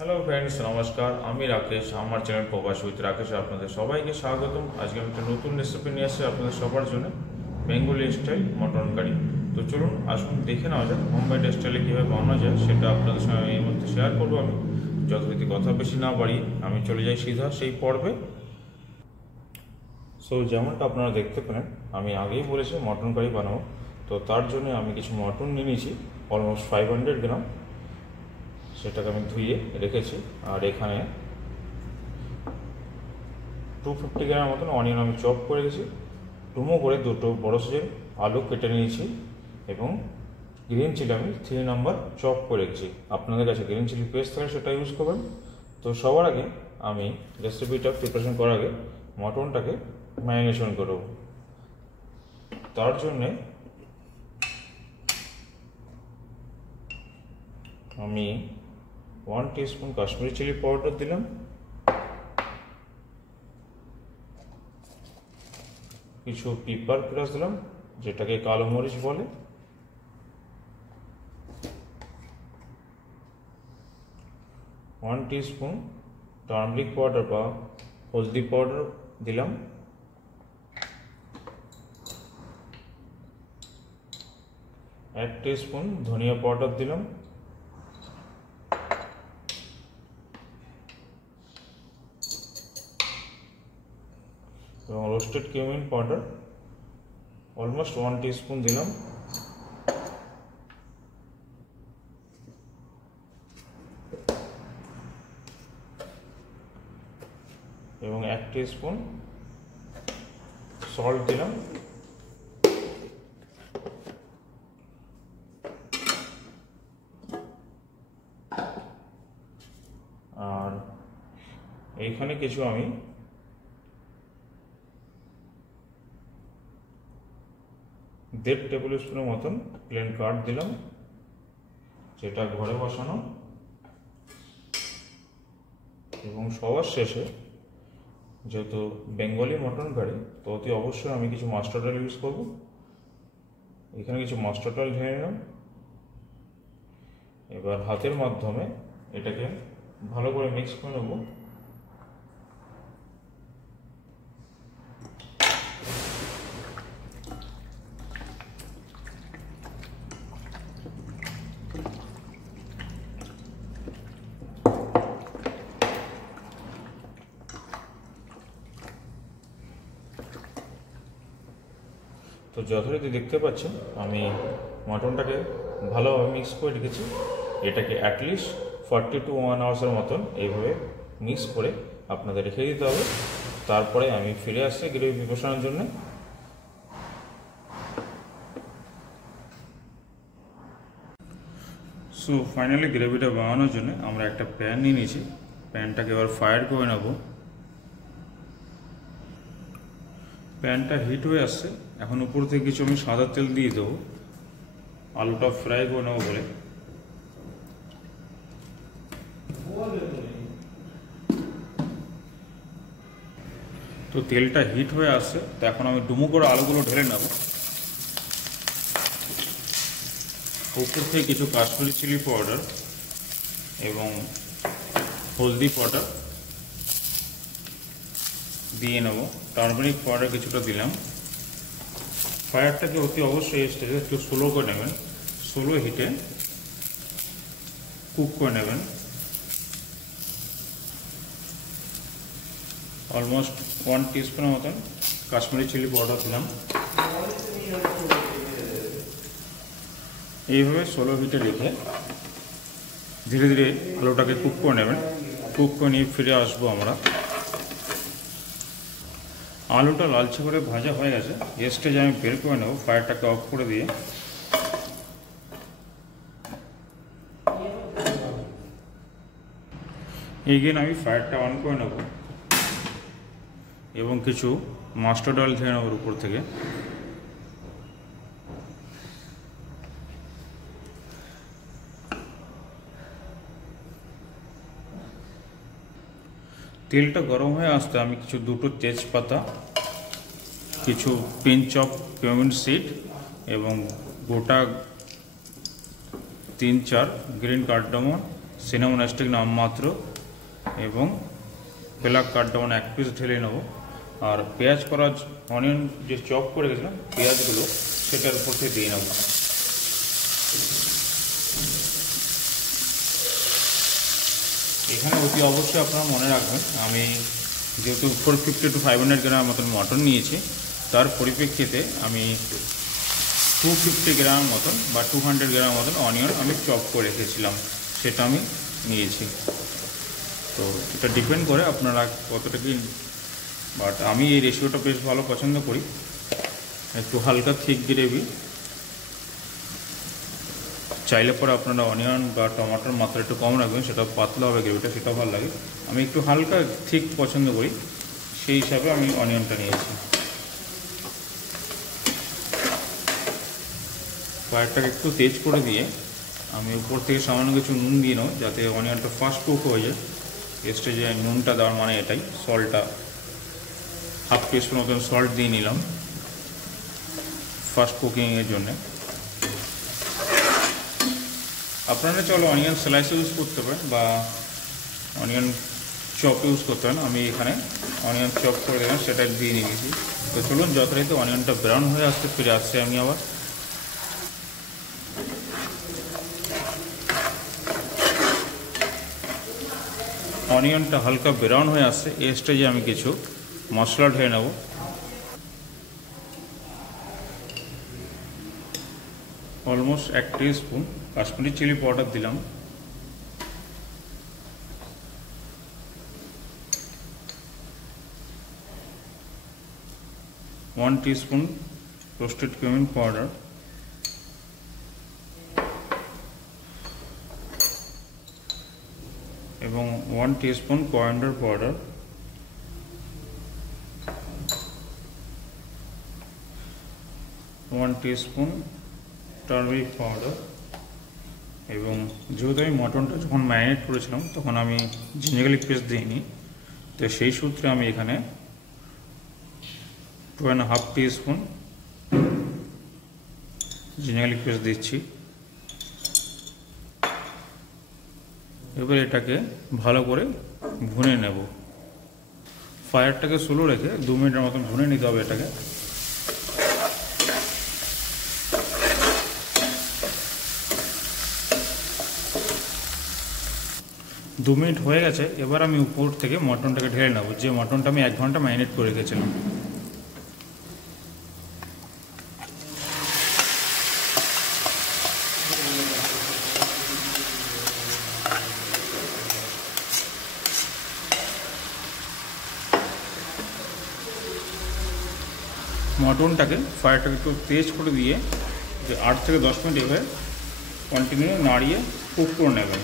Hello friends, নমস্কার। আমি রাকেশ, আমার চ্যানেল প্রবাস উইথ রাকেশ আপনাদের সবাইকে স্বাগতম। আজকে আমি একটা নতুন রেসিপি নিয়ে আসছি আপনাদের সবার জন্য, বেঙ্গলি স্টাইল মটন কারি। তো চলুন আসুন দেখে নেওয়া যাক মুম্বাই স্টাইলে কীভাবে বানানো যায়, সেটা আপনাদের সঙ্গে এই মুহূর্তে শেয়ার করবো। আমি যথারীতি কথা বেশি না বাড়িয়ে আমি চলে যাই সিধা সেই পর্বে। সো যেমনটা আপনারা দেখতে পেলেন, আমি আগেই বলেছি মটন কারি বানাবো। তো তার জন্য আমি কিছু মটন নিয়ে নিয়েছি, অলমোস্ট 500 গ্রাম। সেটাকে আমি ধুয়ে রেখেছি। আর এখানে 250 গ্রাম মতন অনিয়ন আমি চপ করে রেখেছি। ডুমো করে দুটো বড় সাইজের আলু কেটে নিয়েছি এবং গ্রিন চিলি আমি 3 নম্বর চপ করে রেখেছি। আপনাদের কাছে গ্রিন চিলি পেস্ট থাকে সেটা ইউজ করবেন। তো সবার আগে আমি রেসিপিটা প্রিপারেশন করার আগে মটনটাকে ম্যারিনেশন করব। তার জন্যে আমি 1 টিস্পুন কাশ্মীরি চিলি পাউডার দিলাম, কিছু পেপার ক্রাশ দিলাম যেটাকে কালো মরিচ বলে, 1 টিস্পুন টার্মারিক পাউডার বা হলদি পাউডার দিলাম, 1 টিস্পুন ধনিয়া পাউডার দিলাম, এবং roasted cumin powder almost 1 teaspoon দিলাম, এবং 1 টিস্পুন সল্ট দিলাম। আর এইখানে কিছু আমি দেড় টেবিল স্পুনের মতন প্লেন কার্ড দিলাম, যেটা ঘরে বসানো। এবং সবার শেষে, যেহেতু বেঙ্গলি মটন কারি, তো অতি অবশ্যই আমি কিছু মাস্টার্ড অয়েল ইউজ করব। এখানে কিছু মাস্টার্ড অয়েল ঢেলে নিলাম। এবার হাতের মাধ্যমে এটাকে ভালো করে মিক্স করে নেব। তো যথারীতি দেখতে পাচ্ছেন আমি মটনটাকে ভালোভাবে মিক্স করে রেখেছি। এটাকে অ্যাটলিস্ট 40 to 1 আওয়ার্সের মতন এইভাবে মিক্স করে আপনাদের রেখে দিতে হবে। তারপরে আমি ফিরে আসছি গ্রেভি প্রিপারেশনের জন্য। সো ফাইনালি গ্রেভিটা বানানোর জন্য আমরা একটা প্যান নিয়ে নিয়েছি। প্যানটাকে এবার ফায়ার করে নেব। প্যানটা হিট হয়ে আসছে। এখন উপর থেকে কিছু আমি সাদা তেল দিয়ে দেবো, আলুটা ফ্রাই করে নেবো বলে। তো তেলটা হিট হয়ে আসছে, তো এখন আমি ডুমো করে আলুগুলো ঢেলে নেব। উপর থেকে কিছু কাশ্মীরি চিলি পাউডার এবং হলদি পাউডার দিয়ে নেব, টার্মারিক পাউডার কিছুটা দিলাম। ফায়ারটাকে অতি অবশ্যই এই স্টেজে একটু স্লো করে নেবেন, স্লো হিটে কুক করে নেবেন। অলমোস্ট 1 টিস্পুনের মতন কাশ্মীরি চিলি পাউডার দিলাম। এইভাবে স্লো হিটে রেখে ধীরে ধীরে আলুটাকে কুক করে নেবেন। কুক করে নিয়ে ফিরে আসবো আমরা। আলুটা লালচে করে ভাজা হয়ে গেছে, এই স্টেজে আমি বের করে নেব। ফায়ারটাকে অফ করে দিয়ে এগেন আমি ফায়ারটা অন করে নেব এবং কিছু মাস্টার্ড অয়েল ঢেলে নেব উপর থেকে। তেলটা গরম হয়ে আসতে আমি দুটো তেজপাতা, কিছু পিঞ্চ অফ কিউমিন সিড এবং গোটা 3-4 গ্রিন কার্ডামন সিনামন স্টিক নামমাত্র এবং ব্ল্যাক কার্ডামন 1 পিস ঢেলে নেব। আর পেঁয়াজ করা অনিয়ন যে চপ করে গেছিলাম পেঁয়াজগুলো সেটার উপর থেকে দিয়ে নেব। এখানে অতি অবশ্যই আপনারা মনে রাখবেন, আমি যেহেতু 450 to 500 গ্রাম মতন মটন নিয়েছি, তার পরিপ্রেক্ষিতে আমি 250 গ্রাম মতন বা 200 গ্রাম মতন অনিয়ন আমি চপ করে রেখেছিলাম, সেটা আমি নিয়েছি। তো এটা ডিপেন্ড করে আপনারা কতটা কি, বাট আমি এই রেশিওটা বেশ ভালো পছন্দ করি, একটু হালকা থিক গ্রেভি। চাইলে পরে আপনারা অনিয়ন বা টমাটোর মাত্রা একটু কম রাখবেন, সেটা পাতলা হবে গ্রেভিটা, সেটা ভালো লাগে। আমি একটু হালকা থিক পছন্দ করি, সেই হিসাবে আমি অনিয়নটা নিয়েছি। ফায়ারটাকে একটু তেজ করে দিয়ে আমি উপর থেকে সামান্য কিছু নুন দিয়ে নেব, যাতে অনিয়নটা ফাস্ট কুক হয়ে যায়। স্টেজে নুনটা দেওয়ার মানে এটাই, সল্টটা হাফ টিস্পুন মতন সল্ট দিয়ে নিলাম ফাস্ট কুকিংয়ের জন্যে। আপনারা চলো অনিয়ন স্লাইস ইউজ করতে পারেন বা অনিয়ন চপ ইউজ করতে পারেন। আমি এখানে অনিয়ন চপ করে দিলাম, সেটা দিয়ে নিয়েছি। তো চলুন যথারীতি অনিয়নটা ব্রাউন হয়ে আসতে ফিরে আসছি আমি আবার। অনিয়নটা হালকা ব্রাউন হয়ে আসছে, এই স্টেজে আমি কিছু মশলা ঢেলে নেব। Almost 1 teaspoon Kashmiri chilli powder দিলাম, 1 টিস্পুন রোস্টেড cumin পাউডার, এবং 1 teaspoon coriander powder, 1 teaspoon turmeric powder. এবং যেহেতু আমি মটনটা যখন ম্যারিনেট করেছিলাম তখন আমি জিঞ্জার গার্লিক পেস্ট দিইনি, তো সেই সূত্রে আমি এখানে 2.5 টিস্পুন জিঞ্জার গার্লিক পেস্ট দিচ্ছি। এবার এটাকে ভালো করে ভুনে নেব। ফায়ারটাকে স্লো রেখে 2 মিনিটের মতন ভুনে নিতে হবে এটাকে। দু মিনিট হয়ে গেছে, এবার আমি উপর থেকে মটনটাকে ঢেলে নেব, যে মটনটা আমি 1 ঘন্টা ম্যারিনেট করে রেখেছিলাম। মটনটাকে ফায়ারটাকে একটু তেজ করে দিয়ে যে 8 থেকে 10 মিনিট এভাবে কন্টিনিউ নাড়িয়ে কুক করে নেবেন।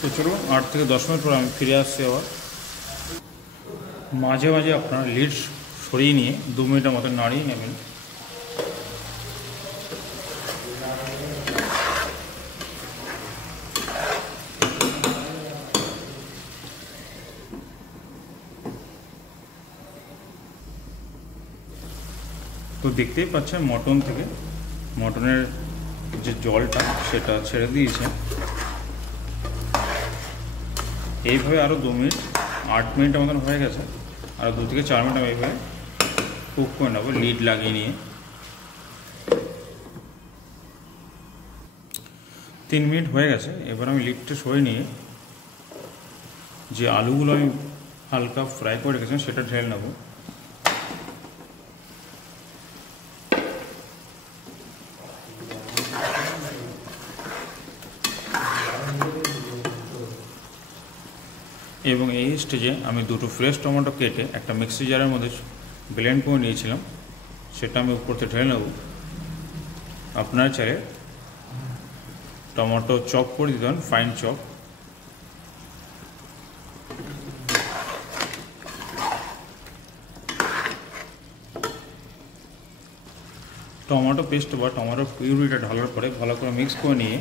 তো চলুন 8 থেকে 10 মিনিট পর আমি ফিরে আসছি আবার। মাঝে মাঝে আপনারা লিড সরিয়ে নিয়ে 2 মিনিটের মতো নাড়িয়ে নেবেন। তো দেখতেই পাচ্ছেন মটন থেকে মটনের যে জলটা সেটা ছেড়ে দিয়েছে। এইভাবে আরও 2 মিনিট, 8 মিনিটের মতন হয়ে গেছে, আর 2 থেকে 4 মিনিট আমি এইভাবে কুক করে নেবো লিড লাগিয়ে নিয়ে। 3 মিনিট হয়ে গেছে, এবার আমি লিডটা সরিয়ে নিয়ে যে আলুগুলো আমি হালকা ফ্রাই করে রেখেছিলাম সেটা ঢেলে নেব। এবং এই স্টেজে আমি 2টো ফ্রেশ টমেটো কেটে একটা মিক্সি জারের মধ্যে ব্লেন্ড করে নিয়েছিলাম, সেটা আমি উপর থেকে ঢেলে নেব। আপনারা চাইলে টমেটো চপ করে দিতে পারেন, ফাইন চপ। টমেটো পেস্ট বা টমেটো পিউরিটা ঢালার পরে ভালো করে মিক্স করে নিয়ে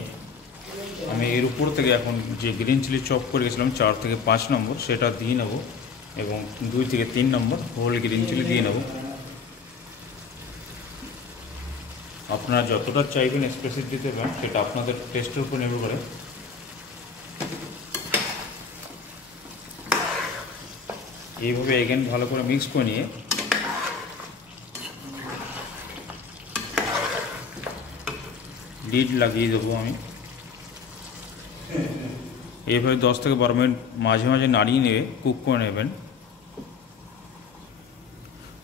আমি এর উপর থেকে এখন যে গ্রিন চিলি চপ করে গেছিলাম 4 থেকে 5 নম্বর, সেটা দিয়ে নেব। এবং 2 থেকে 3 নম্বর হোল গ্রিন চিলি দিয়ে নেব। আপনারা যতটা চাইবেন স্পেসিফিক দিতে পারেন, সেটা আপনাদের টেস্টের উপর নির্ভর করে। এইভাবে এগেন ভালো করে মিক্স করে নিয়ে লিড লাগিয়ে দেবো আমি। এইভাবে 10 থেকে 12 মিনিট মাঝে মাঝে নাড়িয়ে নিয়ে কুক করে নেবেন।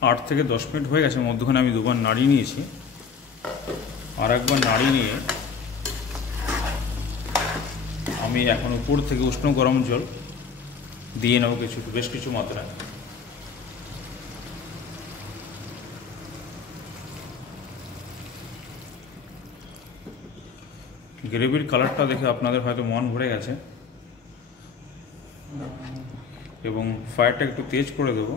8 থেকে 10 মিনিট হয়ে গেছে, মধ্যখানে আমি দুবার নাড়িয়ে নিয়েছি। আর একবার নাড়িয়ে নিয়ে আমি এখন উপর থেকে উষ্ণ গরম জল দিয়ে নেব বেশ কিছু মাত্রায়। গ্রেভির কালারটা দেখে আপনাদের হয়তো মন ভরে গেছে, এবং ফায়ারটা একটু তেজ করে দেব।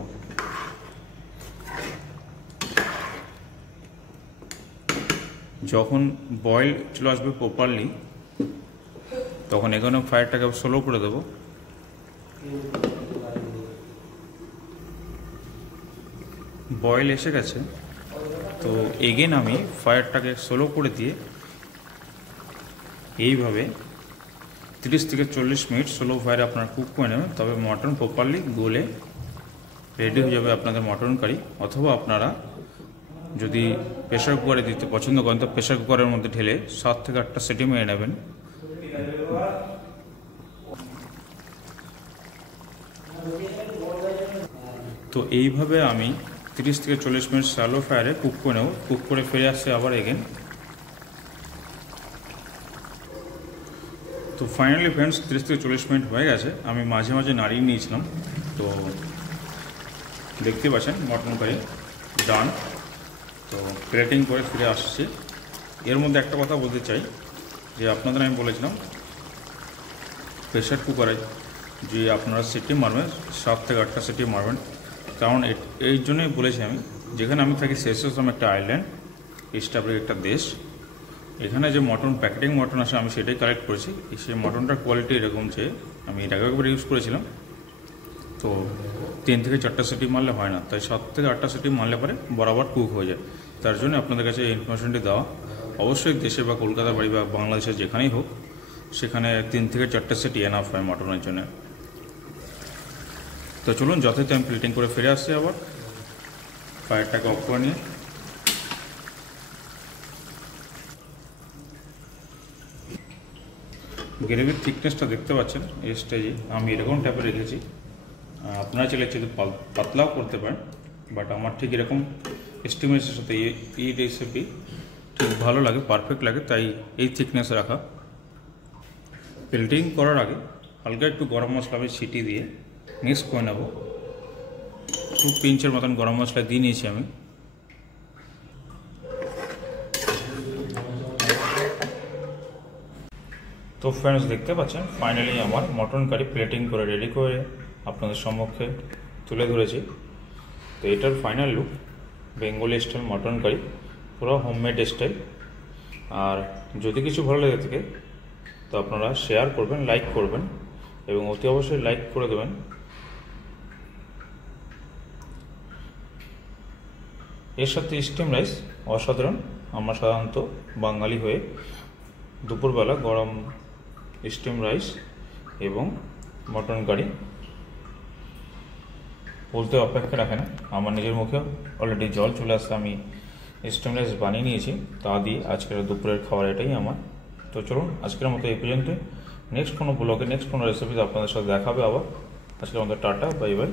যখন বয়েল চলে আসবে প্রপারলি, তখন এখানে ফায়ারটাকে স্লো করে দেব। বয়েল এসে গেছে, তো এগেন আমি ফায়ারটাকে স্লো করে দিয়ে এইভাবে 30 থেকে 40 মিনিট স্লো ফায়ারে আপনারা কুক করে নেবেন। তবে মটন প্রপারলি গলে রেডি হয়ে যাবে আপনাদের মটন কারি। অথবা আপনারা যদি প্রেশার কুকারে দিতে পছন্দ করেন, তো প্রেশার কুকারের মধ্যে ঢেলে 7 থেকে 8টা সিটি মেরে নেবেন। তো এইভাবে আমি 30 থেকে 40 মিনিট স্যালো ফায়ারে কুক করে নেব। কুক করে ফিরে আসছে আবার এগেন। তো ফাইনালি ফ্রেন্ডস 30 থেকে 40 মিনিট হয়ে গেছে, আমি মাঝে মাঝে নাড়িয়ে নিয়েছিলাম। তো দেখতে পাচ্ছেন মটন কারি ডান। তো প্লেটিং করে ফিরে আসছে। এর মধ্যে একটা কথা বলতে চাই, যে আপনাদের আমি বলেছিলাম প্রেশার কুকারে যে আপনারা সিটি মারবেন 7 থেকে 8টা সিটি মারবেন। কারণ এই জন্যই বলেছি আমি, যেখানে আমি থাকি সেসেলস একটা আইল্যান্ড, ইস্ট আফ্রিকার একটা দেশ। এখানে যে মটন প্যাকেটিং মটন আসে আমি সেটাই কালেক্ট করেছি। সেই মটনটার কোয়ালিটি এরকম, যে আমি এর আগে একবার ইউজ করেছিলাম। তো 3 থেকে 4টা সিটি মারলে হয় না, তাই 7 থেকে 8টা সিটি মারলে পরে বরাবর কুক হয়ে যায়। তার জন্য আপনাদের কাছে এই ইনফরমেশনটি দেওয়া। অবশ্যই দেশে বা কলকাতা বাড়ি বা বাংলাদেশের যেখানেই হোক, সেখানে 3 থেকে 4টা সিটি এনাফ হয় মটনের জন্য। তো চলুন যথাযথ আমি প্লেটিং করে ফিরে আসছি আবার। ফায়ারটাকে অফ করে নিয়ে গ্রেভির থিকনেসটা দেখতে পাচ্ছেন। এই স্টেজে আমি এরকম টাইপের রেখেছি। আপনারা চাইলে একটু পাতলাও করতে পারেন, বাট আমার ঠিক এরকম এস্টিমেটের সাথে এই রেসিপি ঠিক ভালো লাগে, পারফেক্ট লাগে, তাই এই থিকনেস রাখা। প্লেটিং করার আগে হালকা একটু গরম মশলা আমি ছিটি দিয়ে মিক্স করে নেব। 2 পিঞ্চের মতন গরম মশলা দিয়ে নিয়েছি আমি। তো ফ্রেন্ডস দেখতে পাচ্ছেন ফাইনালি আমার মটন কারি প্লেটিং করে রেডি করে আপনাদের সম্মুখে তুলে ধরেছি। তো এটার final look Bengali style mutton curry, পুরো হোমমেড স্টাইল। আর যদি কিছু ভালো লেগে থাকে তো আপনারা শেয়ার করবেন, লাইক করবেন, এবং অতি অবশ্যই লাইক করে দেবেন। এর সাথে স্টিম রাইস অসাধারণ। আমরা সাধারণত বাঙালি হয়ে দুপুরবেলা গরম স্টিম রাইস এবং মটন কারি বলতে অপেক্ষা রাখে না। আমার নিজের মুখেও অলরেডি জল চলে আসছে। আমি স্টিম রাইস বানিয়ে নিয়েছি, তা দিয়ে আজকের দুপুরের খাবার এটাই আমার। তো চলুন আজকের মতো এই পর্যন্তই। নেক্সট কোনো ব্লগে নেক্সট কোনো রেসিপিতে আপনাদের সাথে দেখাবে আবার। আজকের মতো টাটা, বাই বাই।